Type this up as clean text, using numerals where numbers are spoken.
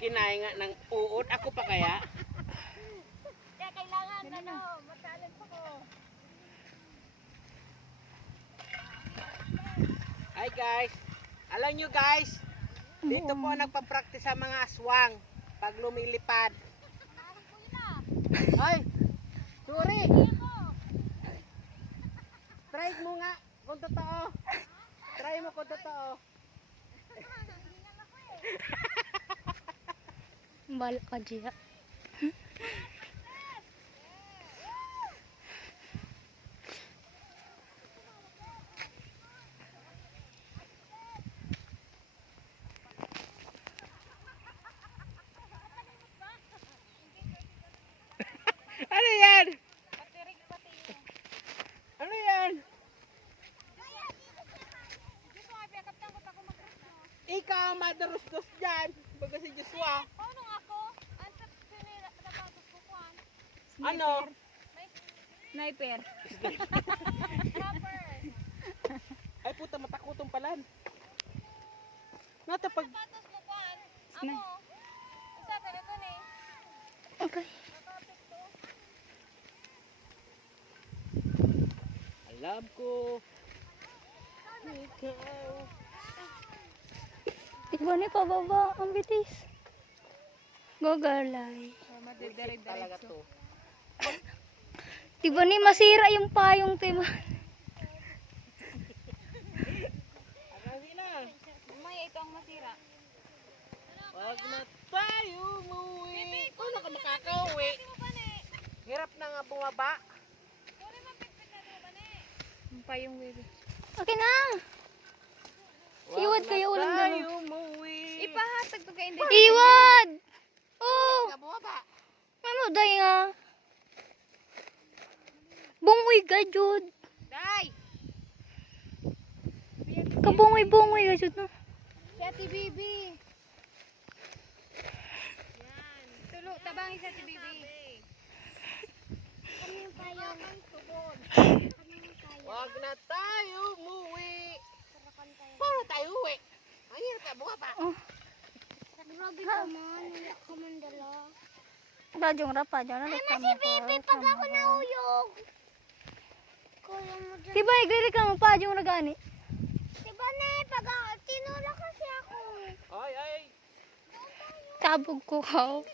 Kinay nga ng uod. Ako pa kaya? Kaya kailangan matalent ako. Hi guys. Alam nyo guys, dito po nagpa-practice sa mga aswang pag lumilipad. Ay! Sorry! Try mo nga kung totoo. Try mo kung totoo. Bala ka dyan. Ano yan? Ano yan? Ikaw ang madarus-dos dyan. Baga si Joshua. Paano ako? Ang nabagot ko kuhan. Ano? Sniper. Rapper. Ay puta, matakutong palan. Nata pag... Patos mo kuhan. Amo. Isa ka na ni. Okay. Alam ko. Ikaw. Diba ni pababa ang bitis? Gogalay. Bullshit talaga to. Diba ni masira yung payong tema? Ang hina. Mamaya ito ang masira. Wag na tayo umuwi. Paano ka makakauwi? Hirap na nga bumaba. Yung payong baby. Okay na! Wag Iwad na kayo ulang tayo gano'n. umuwi. Ipahatag to kay hindi. Iwad! Oh! Ka bumaba. Ano day nga? Bungoy ka, Jud. Day! Kabungoy-bungoy ka, Jud. No? Si Ate Bibi. Yan. Tulo, tabangi si Ate Bibi. Kami yung payong. Wag na tayo umuwi. Paano tayo uwi? Ang hirap ka bumaba. Grabe ka man. Wala ka man dala. Radyong rapa, dyan. Ay, Si Bibi, pag ako nahuyog. Kaya mo dyan. Diba, nagre-reklamo pa yung nagani? Diba na pag tinula kasi ako. Ay, ay. Tabog ko ka.